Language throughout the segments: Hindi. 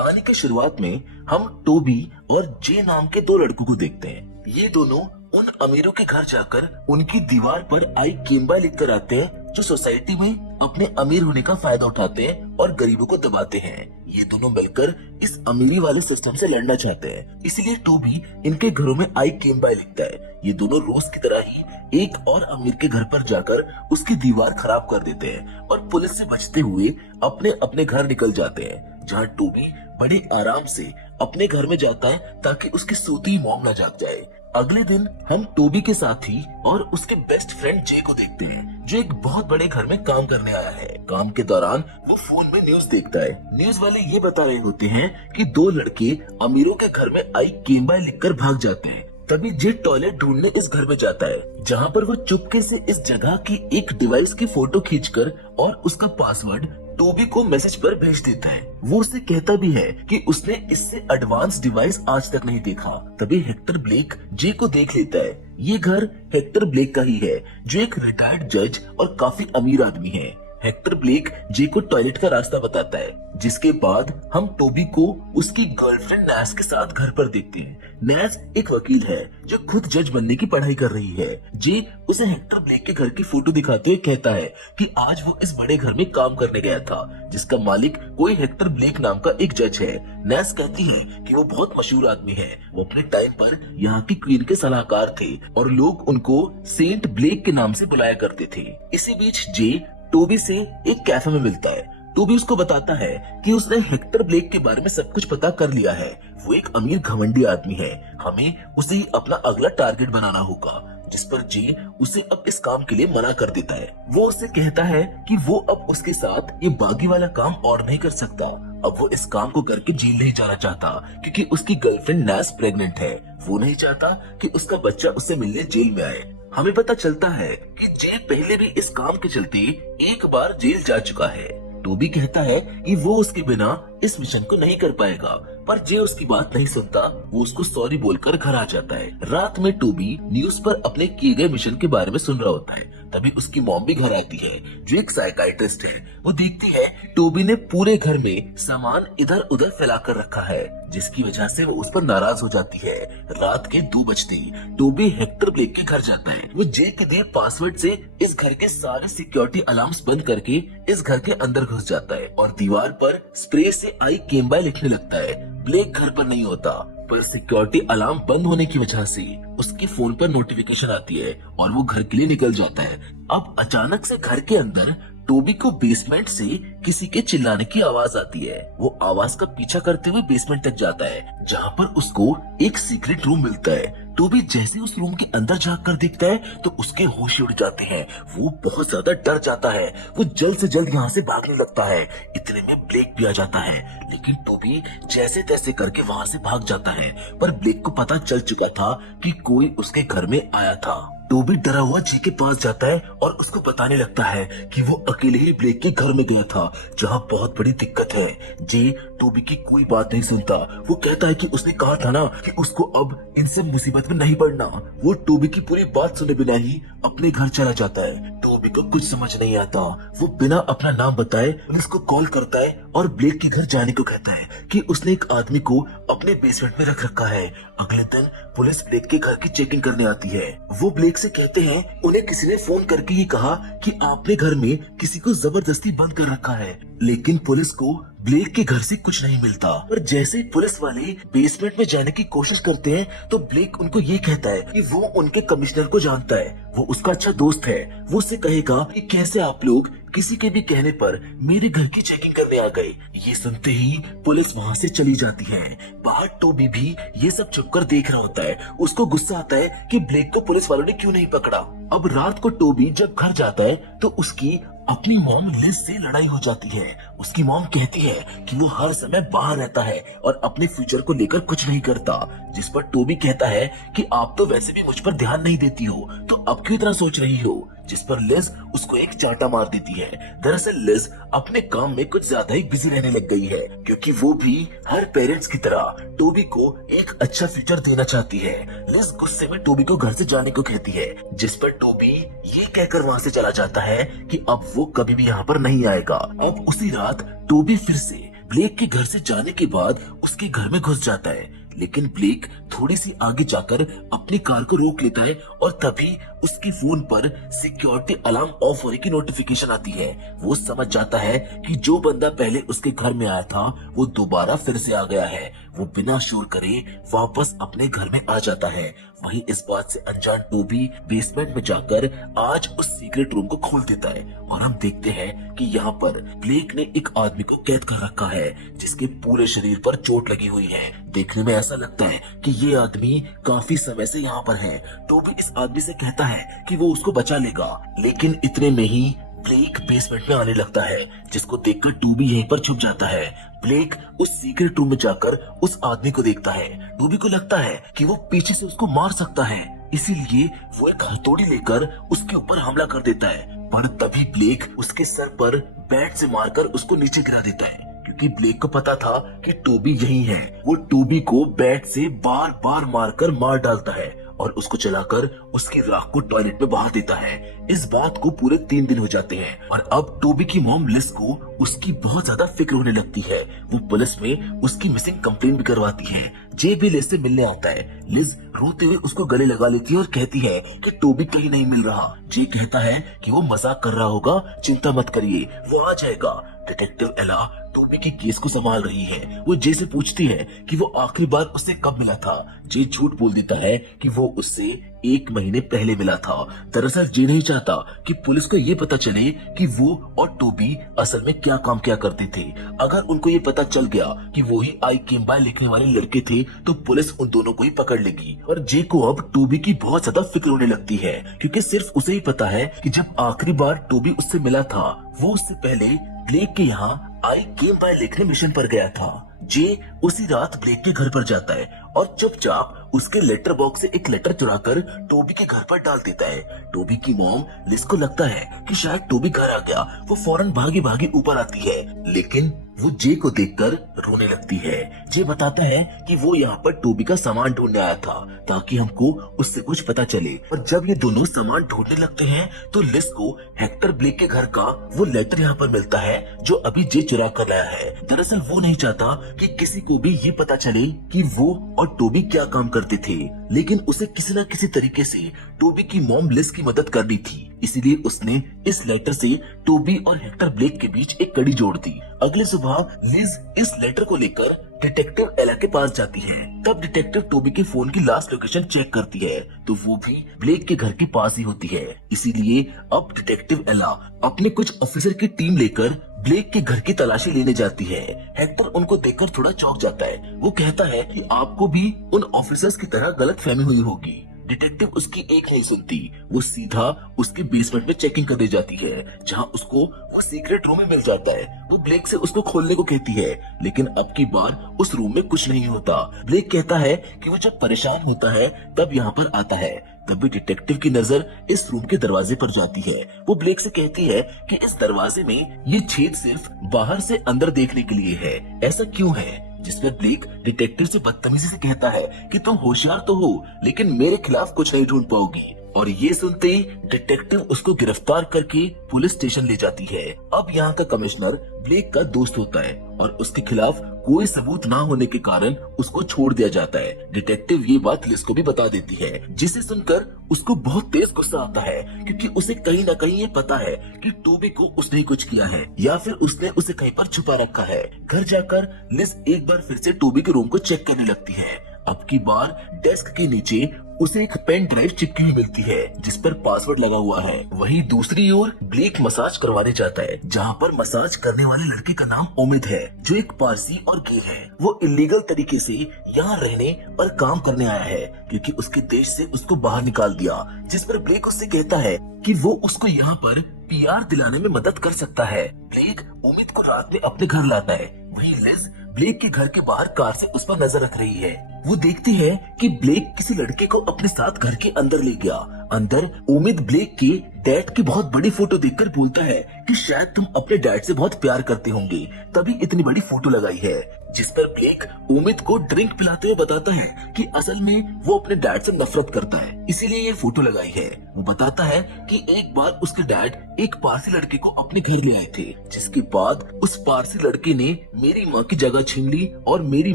कहानी की शुरुआत में हम टोबी और जे नाम के दो लड़कों को देखते हैं। ये दोनों उन अमीरों के घर जाकर उनकी दीवार पर आई केम्बा लिखकर आते हैं जो सोसाइटी में अपने अमीर होने का फायदा उठाते हैं और गरीबों को दबाते हैं। ये दोनों मिलकर इस अमीरी वाले सिस्टम से लड़ना चाहते हैं, इसलिए टोबी इनके घरों में आई केम्बा लिखता है। ये दोनों रोज की तरह ही एक और अमीर के घर पर जाकर उसकी दीवार खराब कर देते हैं और पुलिस से बचते हुए अपने अपने घर निकल जाते हैं, जहाँ टोबी बड़े आराम से अपने घर में जाता है ताकि उसकी सोती मॉम न जाग जाए। अगले दिन हम टोबी के साथी और उसके बेस्ट फ्रेंड जे को देखते हैं, जो एक बहुत बड़े घर में काम करने आया है। काम के दौरान वो फोन में न्यूज देखता है। न्यूज वाले ये बता रहे होते हैं कि दो लड़के अमीरों के घर में आई केम्बा लिखकर भाग जाते हैं। तभी जे टॉयलेट ढूंढने इस घर में जाता है, जहाँ पर वो चुपके से इस जगह की एक डिवाइस की फोटो खींचकर और उसका पासवर्ड टोबी को मैसेज पर भेज देता है। वो उसे कहता भी है कि उसने इससे एडवांस डिवाइस आज तक नहीं देखा। तभी हेक्टर ब्लेक जे को देख लेता है। ये घर हेक्टर ब्लेक का ही है, जो एक रिटायर्ड जज और काफी अमीर आदमी है। हेक्टर ब्लेक जे को टॉयलेट का रास्ता बताता है, जिसके बाद हम टोबी को उसकी गर्लफ्रेंड नैस के साथ घर पर देखते हैं। नैस एक वकील है जो खुद जज बनने की पढ़ाई कर रही है। जे उसे हेक्टर ब्लेक के घर की फोटो दिखाते हुए कहता है कि आज वो इस बड़े घर में काम करने गया था, जिसका मालिक कोई हेक्टर ब्लेक नाम का एक जज है। नैस कहती है कि वो बहुत मशहूर आदमी है। वो अपने टाइम पर यहाँ की क्वीन के सलाहकार थे और लोग उनको सेंट ब्लेक के नाम से बुलाया करते थे। इसी बीच जे टोबी से एक कैफे में मिलता है। टोबी उसको बताता है कि उसने हेक्टर ब्लेक के बारे में सब कुछ पता कर लिया है। वो एक अमीर घमंडी आदमी है। हमें उसे ही अपना अगला टारगेट बनाना होगा, जिस पर जे उसे अब इस काम के लिए मना कर देता है। वो उससे कहता है कि वो अब उसके साथ ये बागी वाला काम और नहीं कर सकता। अब वो इस काम को करके जेल नहीं जाना चाहता, क्योंकि उसकी गर्लफ्रेंड नैस प्रेग्नेंट है। वो नहीं चाहता कि उसका बच्चा उससे मिलने जेल में आए। हमें पता चलता है कि जे पहले भी इस काम के चलते एक बार जेल जा चुका है। टोबी कहता है कि वो उसके बिना इस मिशन को नहीं कर पाएगा, पर जे उसकी बात नहीं सुनता। वो उसको सॉरी बोलकर घर आ जाता है। रात में टोबी न्यूज पर अपने किए गए मिशन के बारे में सुन रहा होता है। तभी उसकी मॉम भी घर आती है, जो एक साइकाइट्रिस्ट है। वो देखती है टोबी ने पूरे घर में सामान इधर उधर फैला कर रखा है, जिसकी वजह से वो उस पर नाराज हो जाती है। रात के 2 बजते टोबी हेक्टर ब्लेक के घर जाता है। वो जे के दिए पासवर्ड से इस घर के सारे सिक्योरिटी अलार्म्स बंद करके इस घर के अंदर घुस जाता है और दीवार पर स्प्रे से आई केम्बा लिखने लगता है। ब्लेक घर पर नहीं होता, पर सिक्योरिटी अलार्म बंद होने की वजह से उसके फोन पर नोटिफिकेशन आती है और वो घर के लिए निकल जाता है। अब अचानक से घर के अंदर टोबी को बेसमेंट से किसी के चिल्लाने की आवाज आती है। वो आवाज का पीछा करते हुए बेसमेंट तक जाता है, जहाँ पर उसको एक सीक्रेट रूम मिलता है। टोबी जैसे उस रूम के अंदर जाकर कर देखता है तो उसके होश उड़ जाते हैं। वो बहुत ज्यादा डर जाता है। वो जल्द से जल्द यहाँ से भागने लगता है। इतने में ब्लेक भी आ जाता है, लेकिन टोबी जैसे तैसे करके वहाँ से भाग जाता है। पर ब्लेक को पता चल चुका था कि कोई उसके घर में आया था। टोबी डरा हुआ जे के पास जाता है और उसको बताने लगता है कि वो अकेले ही ब्लेक के घर में गया था, जहाँ बहुत बड़ी दिक्कत है। जे टोबी की कोई बात नहीं सुनता। वो कहता है कि उसने कहा था ना कि उसको अब इनसे मुसीबत में नहीं पड़ना। वो टोबी की पूरी बात सुने बिना ही अपने घर चला जाता है। टोबी को कुछ समझ नहीं आता। वो बिना अपना नाम बताए पुलिस को कॉल करता है और ब्लेक के घर जाने को कहता है कि उसने एक आदमी को अपने बेसमेंट में रख रखा है। अगले दिन पुलिस ब्लेक के घर की चेकिंग करने आती है। वो ब्लेक से कहते हैं उन्हें किसी ने फोन करके ये कहा कि आपने घर में किसी को जबरदस्ती बंद कर रखा है, लेकिन पुलिस को ब्लेक के घर से कुछ नहीं मिलता। पर जैसे ही पुलिस वाले बेसमेंट में जाने की कोशिश करते हैं तो ब्लेक उनको ये कहता है कि वो उनके कमिश्नर को जानता है, वो उसका अच्छा दोस्त है। वो उससे कहेगा कि कैसे आप लोग किसी के भी कहने पर मेरे घर की चेकिंग करने आ गए। ये सुनते ही पुलिस वहाँ से चली जाती है। बाहर टोबी भी ये सब छुपकर देख रहा होता है। उसको गुस्सा आता है कि ब्लेक को पुलिस वालों ने क्यों नहीं पकड़ा। अब रात को टोबी जब घर जाता है तो उसकी अपनी मॉम लिज से लड़ाई हो जाती है। उसकी मॉम कहती है कि वो हर समय बाहर रहता है और अपने फ्यूचर को लेकर कुछ नहीं करता, जिस पर टोबी कहता है कि आप तो वैसे भी मुझ पर ध्यान नहीं देती हो, तो अब क्यों इतना सोच रही हो, जिस पर लिज उसको एक चांटा मार देती है। दरअसल लिज अपने काम में कुछ ज्यादा ही बिजी रहने लग गई है, क्योंकि वो भी हर पेरेंट्स की तरह टोबी को एक अच्छा फ्यूचर देना चाहती है। लिज गुस्से में टोबी को घर से जाने को कहती है, जिस पर टोबी ये कहकर वहाँ से चला जाता है कि अब वो कभी भी यहाँ पर नहीं आएगा। अब उसी रात टोबी फिर से ब्लेक के घर से जाने के बाद उसके घर में घुस जाता है, लेकिन ब्लेक थोड़ी सी आगे जाकर अपनी कार को रोक लेता है और तभी उसके फोन पर सिक्योरिटी अलार्म ऑफ होने की नोटिफिकेशन आती है। वो समझ जाता है कि जो बंदा पहले उसके घर में आया था वो दोबारा फिर से आ गया है। वो बिना शोर करे वापस अपने घर में आ जाता है। वहीं इस बात से अनजान टोबी बेसमेंट में जाकर आज उस सीक्रेट रूम को खोल देता है और हम देखते हैं कि यहाँ पर ब्लेक ने एक आदमी को कैद कर रखा है जिसके पूरे शरीर पर चोट लगी हुई है। देखने में ऐसा लगता है कि ये आदमी काफी समय से यहाँ पर है। टोबी इस आदमी से कहता है कि वो उसको बचा लेगा, लेकिन इतने में ही ब्लेक बेसमेंट में आने लगता है, जिसको देखकर टोबी यहीं पर छुप जाता है। ब्लेक उस सीक्रेट रूम में जाकर उस आदमी को देखता है। टोबी को लगता है कि वो पीछे से उसको मार सकता है, इसीलिए वो एक हथौड़ी लेकर उसके ऊपर हमला कर देता है। पर तभी ब्लेक उसके सर पर बैट से मारकर उसको नीचे गिरा देता है, क्योंकि ब्लेक को पता था कि टोबी यही है। वो टोबी को बैट से बार बार मारकर मार डालता है और उसको चलाकर उसकी राख को टॉयलेट में बहा देता है। इस बात को पूरे 3 दिन हो जाते हैं और अब टोबी की मॉम लिस को उसकी बहुत ज्यादा फिक्र होने लगती है। वो पुलिस में उसकी मिसिंग कंप्लेन भी करवाती है। जे भी लिज से मिलने आता है। लिज रोते हुए उसको गले लगा लेती है और कहती है कि टोबी कहीं नहीं मिल रहा। जे कहता है कि वो मजाक कर रहा होगा, चिंता मत करिए, वो आ जाएगा। डिटेक्टिव एला टोबी के केस को संभाल रही है। वो जे से पूछती है कि वो आखिरी बार उससे कब मिला था। जे झूठ बोल देता है कि वो उससे 1 महीने पहले मिला था। दरअसल जे नहीं चाहता कि पुलिस को ये पता चले कि वो और टोबी असल में क्या काम किया करते थे। अगर उनको ये पता चल गया कि वो ही आई केम बाय लिखने वाले लड़के थे तो पुलिस उन दोनों को ही पकड़ लेगी। और जे को अब टोबी की बहुत ज्यादा फिक्र होने लगती है, क्योंकि सिर्फ उसे ही पता है कि जब आखिरी बार टोबी उससे मिला था वो उससे पहले ब्लेक के यहाँ आई केम बाय लिखने मिशन पर गया था। जे उसी रात ब्लेक के घर पर जाता है और चुपचाप उसके लेटर बॉक्स से एक लेटर चुराकर टोबी के घर पर डाल देता है। टोबी की मॉम लिस को लगता है कि शायद टोबी घर आ गया। वो फौरन भागी भागी ऊपर आती है, लेकिन वो जे को देखकर रोने लगती है। जे बताता है कि वो यहाँ पर टोबी का सामान ढूंढने आया था ताकि हमको उससे कुछ पता चले। और जब ये दोनों सामान ढूंढने लगते हैं तो लिस को हेक्टर ब्लेक के घर का वो लेटर यहाँ पर मिलता है जो अभी जे चुरा कर लाया है। दरअसल वो नहीं चाहता कि किसी को भी ये पता चले कि वो और टोबी क्या काम करते थे, लेकिन उसे किसी न किसी तरीके से टोबी की मॉम लिस की मदद करनी थी। इसीलिए उसने इस लेटर से टोबी और हेक्टर ब्लेक के बीच एक कड़ी जोड़ दी। अगले सुबह लिज इस लेटर को लेकर डिटेक्टिव एला के पास जाती है। तब डिटेक्टिव टोबी के फोन की लास्ट लोकेशन चेक करती है तो वो भी ब्लेक के घर के पास ही होती है। इसीलिए अब डिटेक्टिव एला अपने कुछ ऑफिसर की टीम लेकर ब्लेक के घर की तलाशी लेने जाती है। हेक्टर उनको देखकर थोड़ा चौंक जाता है। वो कहता है कि आपको भी उन ऑफिसर्स की तरह गलतफहमी हुई होगी। डिटेक्टिव उसकी एक नहीं सुनती। वो सीधा उसके बेसमेंट में चेकिंग करने जाती है, जहां उसको वो सीक्रेट रूम में मिल जाता है। वो ब्लेक से उसको खोलने को कहती है, लेकिन अब की बार उस रूम में कुछ नहीं होता। ब्लेक कहता है कि वो जब परेशान होता है तब यहाँ पर आता है। तभी डिटेक्टिव की नजर इस रूम के दरवाजे पर जाती है। वो ब्लेक से कहती है कि इस दरवाजे में ये छेद सिर्फ बाहर से अंदर देखने के लिए है, ऐसा क्यों है? जिस पर ब्लेक डिटेक्टिव से बदतमीजी से कहता है कि तुम होशियार तो हो लेकिन मेरे खिलाफ कुछ नहीं ढूंढ पाओगी। और ये सुनते ही डिटेक्टिव उसको गिरफ्तार करके पुलिस स्टेशन ले जाती है। अब यहाँ का कमिश्नर ब्लेक का दोस्त होता है और उसके खिलाफ कोई सबूत ना होने के कारण उसको छोड़ दिया जाता है। डिटेक्टिव ये बात लिस को भी बता देती है, जिसे सुनकर उसको बहुत तेज गुस्सा आता है, क्योंकि उसे कहीं ना कहीं ये पता है कि टोबी को उसने ही कुछ किया है या फिर उसने उसे कहीं पर छुपा रखा है। घर जाकर लिस एक बार फिर से टोबी के रूम को चेक करने लगती है। अब की बार डेस्क के नीचे उसे एक पेन ड्राइव चिपकी हुई मिलती है जिस पर पासवर्ड लगा हुआ है। वहीं दूसरी ओर ब्लेक मसाज करवाने जाता है, जहां पर मसाज करने वाले लड़के का नाम उमिद है, जो एक पारसी और गे है। वो इलीगल तरीके से यहाँ रहने और काम करने आया है, क्योंकि उसके देश से उसको बाहर निकाल दिया। जिस पर ब्लेक उससे कहता है कि वो उसको यहाँ पर पीआर दिलाने में मदद कर सकता है। ब्लेक उमिद को रात में अपने घर लाता है। वहीं लिज ब्लेक के घर के बाहर कार से उस पर नजर रख रही है। वो देखती है कि ब्लेक किसी लड़के को अपने साथ घर के अंदर ले गया। अंदर उमित ब्लेक के डैड की बहुत बड़ी फोटो देखकर बोलता है कि शायद तुम अपने डैड से बहुत प्यार करते होंगे, तभी इतनी बड़ी फोटो लगाई है। जिस पर ब्लेक उमित को ड्रिंक पिलाते हुए बताता है कि असल में वो अपने डैड से नफरत करता है, इसीलिए ये फोटो लगाई है। वो बताता है कि एक बार उसके डैड एक पारसी लड़के को अपने घर ले आए थे, जिसके बाद उस पारसी लड़के ने मेरी माँ की जगह छीन ली और मेरी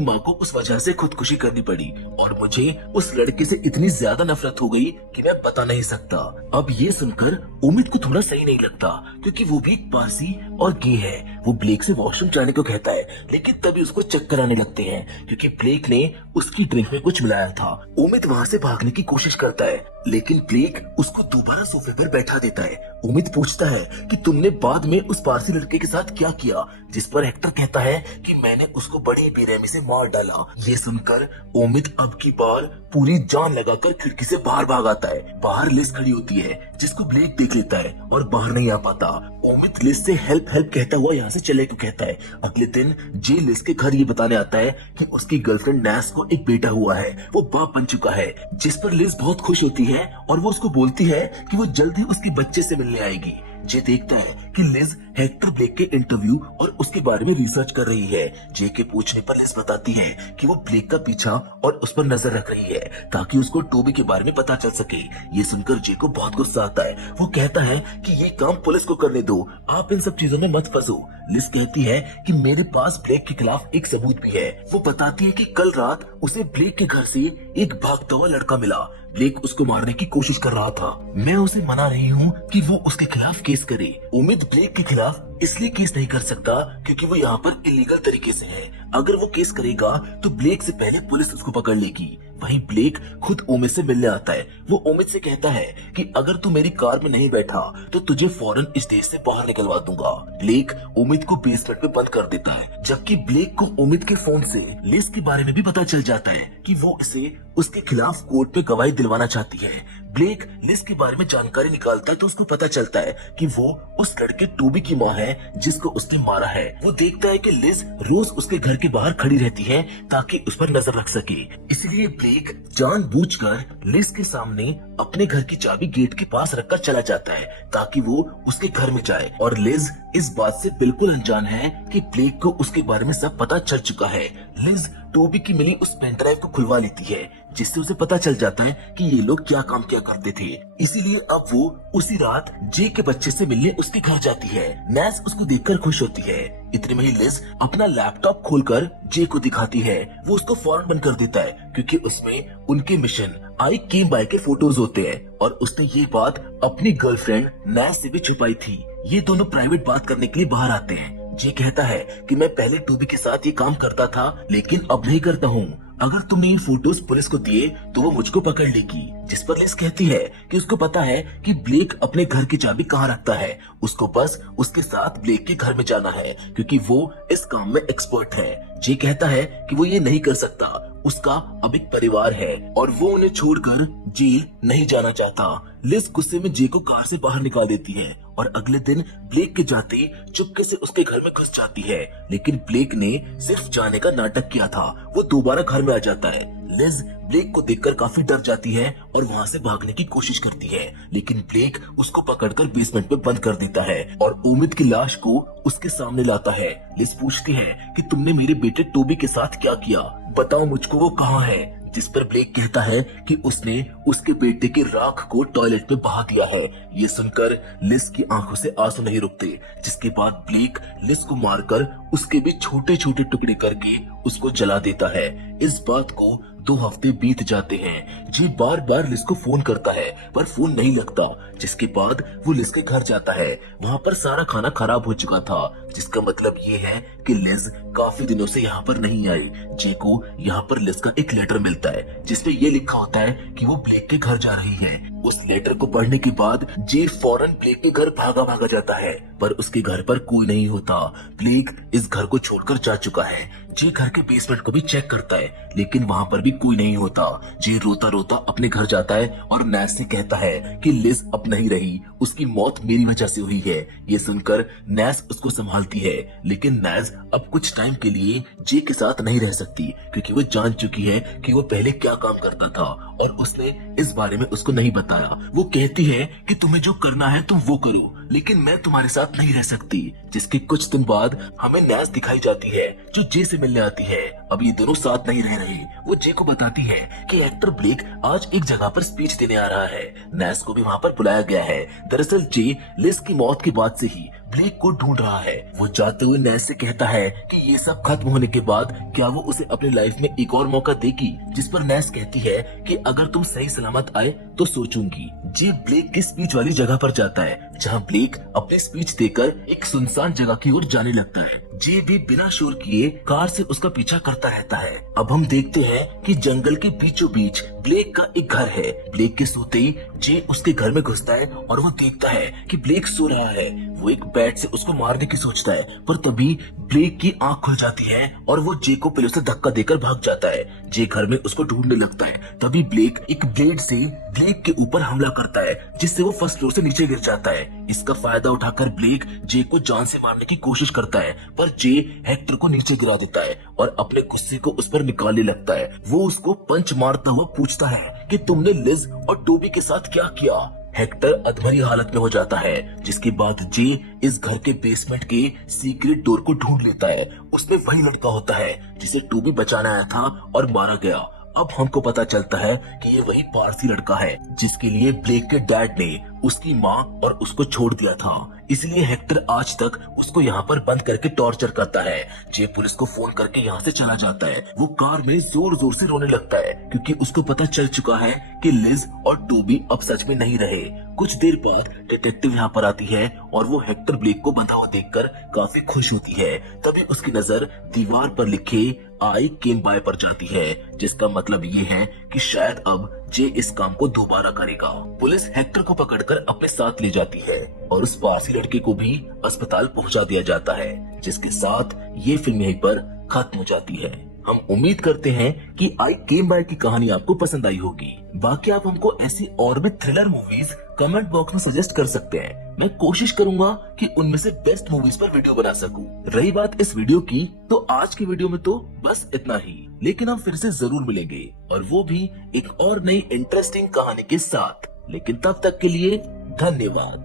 माँ को उस वजह से खुदकुशी करनी पड़ी और मुझे उस लड़के से इतनी ज्यादा नफरत हो गई कि मैं बता नहीं सकता। अब ये सुनकर उमित को थोड़ा सही नहीं लगता, क्योंकि वो भी एक पारसी और गे है। वो ब्लेक से वॉशरूम जाने को कहता है, लेकिन तभी उसको चक्कर आने लगते हैं क्योंकि ब्लेक ने उसकी ड्रिंक में कुछ मिलाया था। उमित वहाँ से भागने की कोशिश करता है, लेकिन ब्लेक उसको दोबारा सोफे पर बैठा देता है। उमित पूछता है कि तुमने बाद में उस पारसी लड़के के साथ क्या किया, जिस पर हेक्टर कहता है कि मैंने उसको बड़ी बेरहमी से मार डाला। ये सुनकर उमित अब की बार पूरी जान लगाकर खिड़की से बाहर भाग आता है। बाहर लिस खड़ी होती है, जिसको ब्लेक देख लेता है और बाहर नहीं आ पाता। उमित लिस से हेल्प हेल्प कहता हुआ यहाँ से चले को कहता है। अगले दिन जे लिस के घर ये बताने आता है कि उसकी गर्लफ्रेंड नैस को एक बेटा हुआ है, वो बाप बन चुका है, जिस पर लिस बहुत खुश होती है और वो उसको बोलती है कि वो जल्द ही उसके बच्चे से मिलने आएगी। जे देखता है कि लिज हेक्टर ब्लेक के इंटरव्यू और उसके बारे में रिसर्च कर रही है। जे के पूछने पर लिज बताती है कि वो ब्लेक का पीछा और उस पर नजर रख रही है ताकि उसको टोबी के बारे में पता चल सके। ये सुनकर जे को बहुत गुस्सा आता है। वो कहता है कि ये काम पुलिस को करने दो, आप इन सब चीजों में मत फंसो। लिज कहती है कि मेरे पास ब्लेक के खिलाफ एक सबूत भी है। वो बताती है कि कल रात उसे ब्लेक के घर से एक भागता हुआ लड़का मिला। ब्लेक उसको मारने की कोशिश कर रहा था। मैं उसे मना रही हूँ कि वो उसके खिलाफ केस करे। उमित ब्लेक के खिलाफ इसलिए केस नहीं कर सकता क्योंकि वो यहाँ पर इलीगल तरीके से है। अगर वो केस करेगा तो ब्लेक से पहले पुलिस उसको पकड़ लेगी। वहीं ब्लेक खुद उमित से मिलने आता है। वो उमित से कहता है कि अगर तू मेरी कार में नहीं बैठा तो तुझे फौरन इस देश से बाहर निकलवा दूंगा। ब्लेक उमित को बेसमेंट में बंद कर देता है, जबकि ब्लेक को उमित के फोन से लिस के बारे में भी पता चल जाता है कि वो इसे उसके खिलाफ कोर्ट में गवाही दिलवाना चाहती है। ब्लेक लिस के बारे में जानकारी निकालता है तो उसको पता चलता है कि वो उस लड़के टोबी की माँ है जिसको उसने मारा है। वो देखता है कि लिस रोज उसके घर के बाहर खड़ी रहती है ताकि उस पर नजर रख सके। इसलिए ब्लेक जानबूझकर लिस के सामने अपने घर की चाबी गेट के पास रखकर चला जाता है ताकि वो उसके घर में जाए। और लिज इस बात से बिल्कुल अनजान है कि ब्लेक को उसके बारे में सब पता चल चुका है। लिज टोबी की मिली उस पेन ड्राइव को खुलवा लेती है, जिससे उसे पता चल जाता है कि ये लोग क्या काम किया करते थे। इसीलिए अब वो उसी रात जे के बच्चे से मिलने उसके घर जाती है। नैस उसको देखकर खुश होती है। इतने में ही लिज अपना लैपटॉप खोलकर जे को दिखाती है। वो उसको फौरन बंद कर देता है क्योंकि उसमें उनके मिशन आई केम बाय के फोटोज होते हैं और उसने ये बात अपनी गर्लफ्रेंड नैस से भी छुपाई थी। ये दोनों प्राइवेट बात करने के लिए बाहर आते हैं। जे कहता है कि मैं पहले टोबी के साथ ये काम करता था लेकिन अब नहीं करता हूँ। अगर तुमने ये फोटोज पुलिस को दिए तो वो मुझको पकड़ लेगी। जिस पर लिस कहती है कि उसको पता है कि ब्लेक अपने घर की चाबी कहाँ रखता है, उसको बस उसके साथ ब्लेक के घर में जाना है क्योंकि वो इस काम में एक्सपर्ट है। जे कहता है कि वो ये नहीं कर सकता, उसका अब एक परिवार है और वो उन्हें छोड़कर जेल नहीं जाना चाहता। लिस गुस्से में जे को कार से बाहर निकाल देती है और अगले दिन ब्लेक के जाते चुपके से उसके घर में घुस जाती है, लेकिन ब्लेक ने सिर्फ जाने का नाटक किया था। वो दोबारा घर में आ जाता है। लिज ब्लेक को देखकर काफी डर जाती है और वहाँ से भागने की कोशिश करती है, लेकिन ब्लेक उसको पकड़कर बेसमेंट में बंद कर देता है और उमित की लाश को उसके सामने लाता है। लिज पूछती है कि तुमने मेरे बेटे टोबी के साथ क्या किया, बताओ मुझको वो कहाँ है। जिस पर ब्लेक कहता है कि उसने उसके बेटे की राख को टॉयलेट में बहा दिया है। ये सुनकर लिस की आंखों से आंसू नहीं रुकते, जिसके बाद ब्लेक लिस को मारकर उसके भी छोटे छोटे टुकड़े करके उसको जला देता है। इस बात को 2 हफ्ते बीत जाते हैं। जी बार बार लिस को फोन करता है पर फोन नहीं लगता, जिसके बाद वो लिस के घर जाता है। वहाँ पर सारा खाना खराब हो चुका था, जिसका मतलब ये है कि लिस काफी दिनों से यहाँ पर नहीं आई। जे को यहाँ पर लिस का एक लेटर मिलता है जिसपे ये लिखा होता है कि वो ब्लेक के घर जा रही है। उस लेटर को पढ़ने के बाद जे फौरन ब्लेक के घर भागा भागा जाता है, पर उसके घर पर कोई नहीं होता। ब्लेक इस घर को छोड़कर जा चुका है। जे घर के बेसमेंट को भी चेक करता है, लेकिन वहाँ पर भी कोई नहीं होता। जे रोता रोता अपने घर जाता है और नैस से कहता है कि लिज अब नहीं रही, उसकी मौत मेरी वजह से हुई है। ये सुनकर नैस उसको संभालती है, लेकिन नैस अब कुछ टाइम के लिए जे के साथ नहीं रह सकती, क्योंकि वो जान चुकी है कि वो पहले क्या काम करता था और उसने इस बारे में उसको नहीं बताया। वो कहती है कि तुम्हें जो करना है तुम वो करो, लेकिन मैं तुम्हारे साथ नहीं रह सकती। जिसके कुछ दिन बाद हमें नैस दिखाई जाती है जो जे से मिलने आती है। अब ये दोनों साथ नहीं रह रहे। वो जे को बताती है कि एक्टर ब्लेक आज एक जगह पर स्पीच देने आ रहा है। नैस को भी वहाँ पर बुलाया गया है। दरअसल जे लिज की मौत के बाद से ही ब्लेक को ढूंढ रहा है। वो जाते हुए नैस से कहता है कि ये सब खत्म होने के बाद क्या वो उसे अपनी लाइफ में एक और मौका देगी, जिस पर नैस कहती है कि अगर तुम सही सलामत आए तो सोचूंगी। जे ब्लेक की स्पीच वाली जगह पर जाता है, जहाँ ब्लेक अपनी स्पीच देकर एक सुनसान जगह की ओर जाने लगता है। जे भी बिना शोर किए कार से उसका पीछा करता रहता है। अब हम देखते हैं कि जंगल के बीचों बीच ब्लेक का एक घर है। ब्लेक के सोते ही जे उसके घर में घुसता है और वो देखता है कि ब्लेक सो रहा है। वो एक बैट से उसको मारने की सोचता है, पर तभी ब्लेक की आंख खुल जाती है और वो जे को पिलो से धक्का देकर भाग जाता है। जे घर में उसको ढूंढने लगता है। तभी ब्लेक एक ब्लेड से ब्लेक के ऊपर हमला करता है, जिससे वो फर्स्ट फ्लोर से नीचे गिर जाता है। इसका फायदा उठाकर ब्लेक जे को जान से मारने की कोशिश करता है, पर जे हेक्टर को नीचे गिरा देता है और अपने गुस्से को उस पर निकालने लगता है। वो उसको पंच मारता हुआ पूछता है कि तुमने लिज और टोबी के साथ क्या किया। हेक्टर अधमरी हालत में हो जाता है, जिसके बाद जे इस घर के बेसमेंट के सीक्रेट डोर को ढूंढ लेता है। उसमें वही लड़का होता है जिसे टोबी बचाने आया था और मारा गया। अब हमको पता चलता है कि ये वही पारसी लड़का है जिसके लिए ब्लेक के डैड ने उसकी माँ और उसको छोड़ दिया था। इसलिए हेक्टर आज तक उसको यहाँ पर बंद करके टॉर्चर करता है। जे पुलिस को फोन करके यहाँ से चला जाता है। वो कार में जोर जोर से रोने लगता है, क्योंकि उसको पता चल चुका है कि लिज और टोबी अब सच में नहीं रहे। कुछ देर बाद डिटेक्टिव यहाँ पर आती है और वो हेक्टर ब्लेक को बंधा हुआ देखकर काफी खुश होती है। तभी उसकी नजर दीवार पर लिखे आई केम बाय पर जाती है, जिसका मतलब ये है कि शायद अब जे इस काम को दोबारा करेगा। पुलिस हेक्टर को पकड़कर अपने साथ ले जाती है और उस पारसी लड़के को भी अस्पताल पहुंचा दिया जाता है, जिसके साथ ये फिल्म यहीं पर खत्म हो जाती है। हम उम्मीद करते हैं कि आई केम बाय की कहानी आपको पसंद आई होगी। बाकी आप हमको ऐसी और भी थ्रिलर मूवीज कमेंट बॉक्स में सजेस्ट कर सकते हैं। मैं कोशिश करूंगा कि उनमें से बेस्ट मूवीज पर वीडियो बना सकूं। रही बात इस वीडियो की, तो आज की वीडियो में तो बस इतना ही, लेकिन हम फिर से जरूर मिलेंगे, और वो भी एक और नई इंटरेस्टिंग कहानी के साथ। लेकिन तब तक के लिए धन्यवाद।